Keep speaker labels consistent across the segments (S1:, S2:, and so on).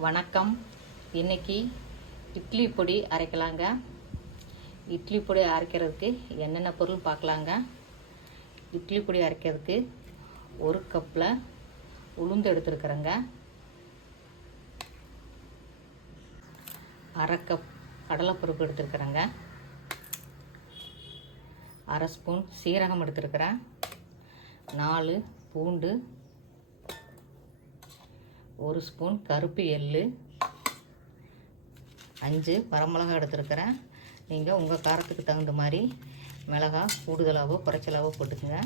S1: வணக்கம். இன்னைக்கு இட்லி பொடி அரைக்கலாங்க. இட்லி பொடி அரைக்கிறதுக்கு என்னென்ன பொருள் பார்க்கலாங்க? இட்லி பொடி அரைக்கிறதுக்கு ஒரு கப்பில் உளுந்து எடுத்துருக்குறேங்க. அரை கப் கடலைப்பருப்பு எடுத்துருக்குறேங்க. அரை ஸ்பூன் சீரகம் எடுத்துருக்குறேன். நாலு பூண்டு ஒரு ஸ்பூன் கருப்பு எள்ளு. அஞ்சு வரமிளகா எடுத்துருக்கிறேன். நீங்கள் உங்கள் காரத்துக்கு தகுந்த மாதிரி மிளகா கூடுதலாகவோ குறைச்சலாவோ போட்டுக்கோங்க.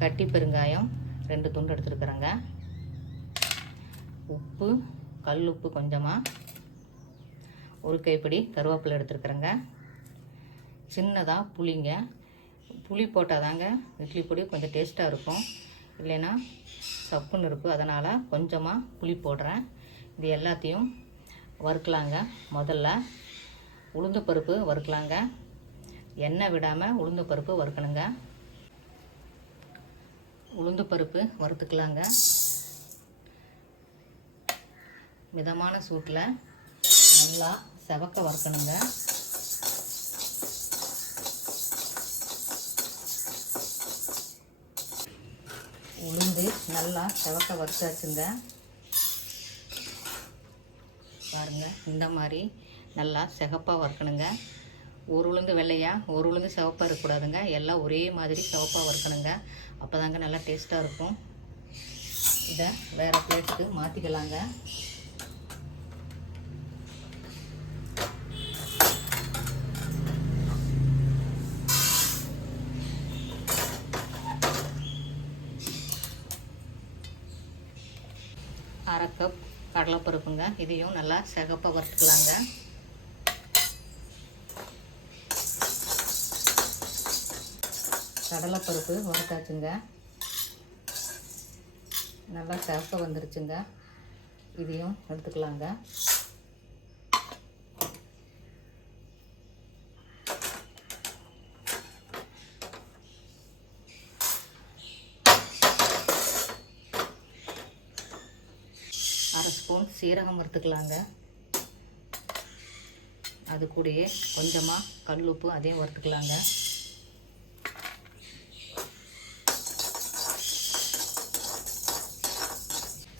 S1: கட்டி பெருங்காயம் ரெண்டு துண்டு எடுத்துருக்குறேங்க. உப்பு கல் உப்பு கொஞ்சமாக ஒரு கைப்பிடி கருவேப்பிலை எடுத்துருக்குறேங்க. சின்னதாக புளிங்க. புளி போட்டால் தாங்க இட்லி பொடி கொஞ்சம் டேஸ்ட்டாக இருக்கும். இல்லைன்னா சப்புன்னு இருக்குது அதனால் கொஞ்சமாக புளி போடுறேன். இது எல்லாத்தையும் வறுக்கலாங்க. முதல்ல உளுந்து பருப்பு வறுக்கலாங்க. எண்ணெய் விடாமல் உளுந்து பருப்பு வறுக்கணுங்க. உளுந்து பருப்பு வறுத்துக்கலாங்க. மிதமான சூட்டில் நல்லா செவக்க வறுக்கணுங்க. உளுந்து நல்லா செவக்க வறுத்தாச்சுங்க பாருங்க இந்த மாதிரி நல்லா சிகப்பாக வறுக்கணுங்க. ஒரு உளுந்து வெள்ளையா ஒரு உளுந்து சிவப்பாக இருக்கக்கூடாதுங்க. எல்லாம் ஒரே மாதிரி சிவப்பாக வறுக்கணுங்க. அப்போ தாங்க நல்லா டேஸ்ட்டாக இருக்கும். இதை வேறு பிளேட்டுக்கு மாற்றிக்கலாங்க அரை கப் கடலைப்பருப்புங்க. இதையும் நல்லா சிகப்பாக வறுத்துக்கலாங்க. கடலைப்பருப்பு வறுத்தாச்சுங்க. நல்லா சிகப்பாக வந்துருச்சுங்க. இதையும் எடுத்துக்கலாங்க அரை ஸ்பூன் சீரகம் வறுத்துக்கலாங்க. அது கூடயே கொஞ்சமாக கல் உப்பு அதையும் வறுத்துக்கலாங்க.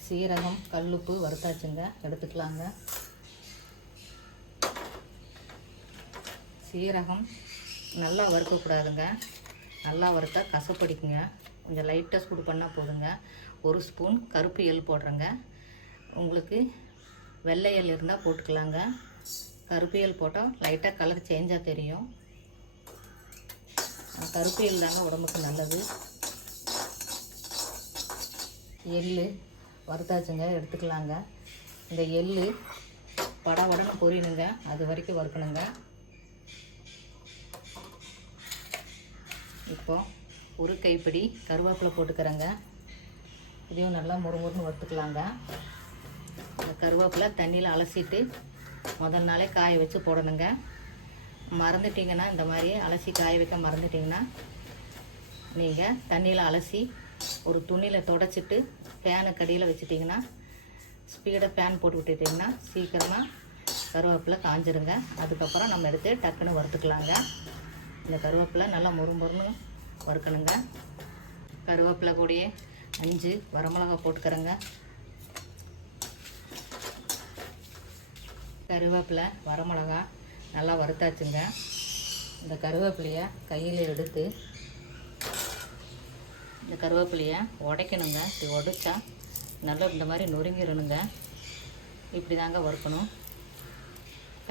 S1: சீரகம் கல் உப்பு வறுத்தாச்சுங்க. எடுத்துக்கலாங்க. சீரகம் நல்லா வறுக்கக்கூடாதுங்க. நல்லா வறுத்தா கசப்படிக்குங்க. கொஞ்சம் லைட்டாக சூடு பண்ணால் போதுங்க. ஒரு ஸ்பூன் கருப்பு எள் போடுறேங்க. உங்களுக்கு வெள்ளை இருந்தால் போட்டுக்கலாங்க. கருப்பு போட்டால் லைட்டாக கலர் சேஞ்சாக தெரியும். கருப்பியல் தாங்க உடம்புக்கு நல்லது. எள் வறுத்தாச்சுங்க எடுத்துக்கலாங்க. இந்த எள் பட உடனே பொரியணுங்க அது வரைக்கும் வறுக்கணுங்க. இப்போ ஒரு கைப்பிடி கருவேப்பிலை போட்டுக்கிறேங்க. இதையும் நல்லா முறுமுறுன்னு வறுத்துக்கலாங்க. கருவேப்பிலை தண்ணியில் அலசிட்டு முதல் நாளே காய வச்சு போடணுங்க. மறந்துட்டிங்கன்னா இந்த மாதிரி அலசி காய வைக்க மறந்துட்டிங்கன்னா நீங்கள் தண்ணியில் அலசி ஒரு துணியில் தொடச்சிட்டு ஃபேனு கடியில் வச்சுட்டிங்கன்னா ஸ்பீடாக ஃபேன் போட்டு விட்டுட்டிங்கன்னா சீக்கிரமாக கருவேப்பிலை காஞ்சிருங்க. அதுக்கப்புறம் நம்ம எடுத்து டக்குன்னு வறுத்துக்கலாங்க. இந்த கருவேப்பிலை நல்லா முறுமுறுன்னு வறுக்கணுங்க. கருவேப்பிலை கூடயே அஞ்சு வரமிளகா போட்டுக்கிறேங்க. கருவேப்பிலை வரமிளகா நல்லா வறுத்தாச்சுங்க. இந்த கருவேப்பிலையை கையில் எடுத்து இந்த கருவேப்பிலையை உடைக்கணுங்க. இப்படி உடைச்சா நல்லா இந்த மாதிரி நொறுங்கிடணுங்க. இப்படி தாங்க வறுக்கணும்.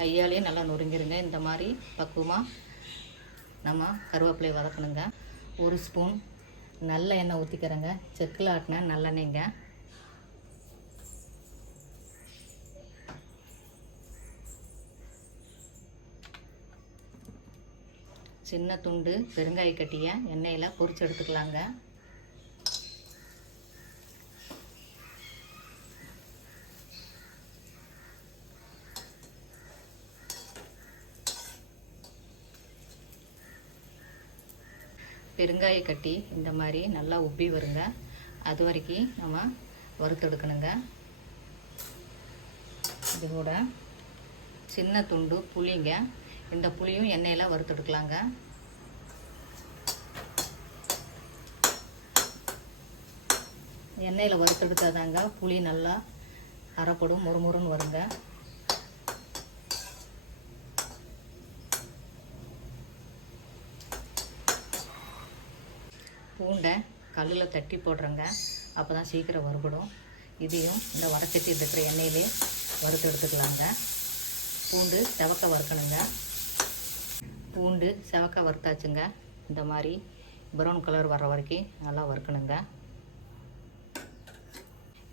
S1: கையாலேயே நல்லா நொறுங்கிருங்க. இந்த மாதிரி பக்குவமாக நம்ம கருவேப்பிலையை வதக்கணுங்க. ஒரு ஸ்பூன் நல்ல எண்ணெய் ஊற்றிக்கிறேங்க செக்கில் ஆட்டின நல்லெண்ணெய்ங்க. சின்ன துண்டு பெருங்காய கட்டியை எண்ணெயில் பொரிச்சு எடுத்துக்கலாங்க. பெருங்காய கட்டி இந்த மாதிரி நல்லா உப்பி வருங்க. அது வரைக்கும் நம்ம வறுத்தெடுக்கணுங்க இது கூட சின்ன துண்டு புளிங்க இந்த புளியும் எண்ணெயில் வறுத்தெடுக்கலாங்க. எண்ணெயில் வறுத்தெடுத்தாதாங்க புளி நல்லா அரைப்படும் முறுமுறுன்னு வருங்க. பூண்டை கல்லில் தட்டி போடுறேங்க. அப்போ தான் சீக்கிரம் வறுபடும். இதையும் இந்த வடச்சட்டி இருக்கிற எண்ணெயிலே வறுத்து எடுத்துக்கலாங்க பூண்டு செவக்க வறுக்கணுங்க. பூண்டு செவக்காய் வறுத்தாச்சுங்க. இந்த மாதிரி ப்ரௌன் கலர் வர்ற வரைக்கும் நல்லா வறுக்கணுங்க.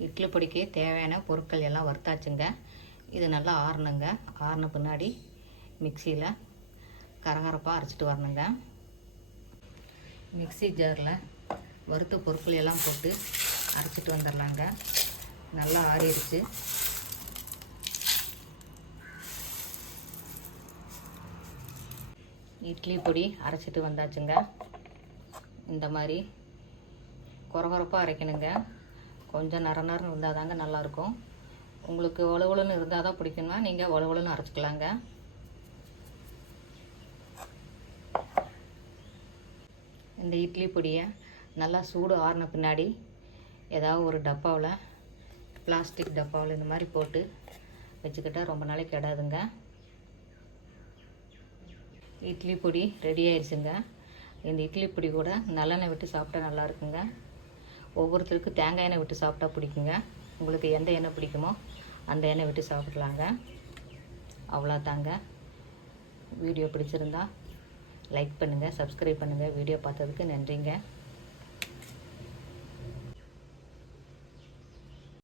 S1: இட்லி பொடிக்கு தேவையான பொருட்கள் எல்லாம் வறுத்தாச்சுங்க. இது நல்லா ஆறணுங்க. ஆறின பின்னாடி மிக்சியில் கரகரப்பாக அரைச்சிட்டு வரணுங்க. மிக்ஸி ஜாரில் வறுத்த பொருட்கள் எல்லாம் போட்டு அரைச்சிட்டு வந்துடலாங்க. நல்லா ஆறிடுச்சு. இட்லி பொடி அரைச்சிட்டு வந்தாச்சுங்க. இந்த மாதிரி குறகுறப்பாக அரைக்கணுங்க. கொஞ்சம் நர நரன்னு இருந்தால் தாங்க நல்லாயிருக்கும் உங்களுக்கு வலுவலுன்னு இருந்தால் தான் பிடிக்குன்னா நீங்கள் வலுவலுன்னு அரைச்சிக்கலாங்க. இந்த இட்லி பொடியை நல்லா சூடு ஆறின பின்னாடி ஏதாவது ஒரு டப்பாவில் பிளாஸ்டிக் டப்பாவில் இந்த மாதிரி போட்டு வச்சுக்கிட்டால் ரொம்ப நாளைக்கு கிடாதுங்க. இட்லி பொடி ரெடி ஆயிடுச்சுங்க. இந்த இட்லி பொடி கூட நல்லெண்ணெய் விட்டு சாப்பிட்டா நல்லா இருக்குங்க. ஒவ்வொருத்தருக்கும் தேங்காய் எண்ணெய் விட்டு சாப்பிட்டா பிடிக்குங்க. உங்களுக்கு எந்த எண்ணெய் பிடிக்குமோ அந்த எண்ணெய் விட்டு சாப்பிட்லாங்க. அவ்வளோதாங்க. வீடியோ பிடிச்சிருந்தா லைக் பண்ணுங்கள் சப்ஸ்கிரைப் பண்ணுங்கள் வீடியோ பார்த்ததுக்கு நன்றிங்க.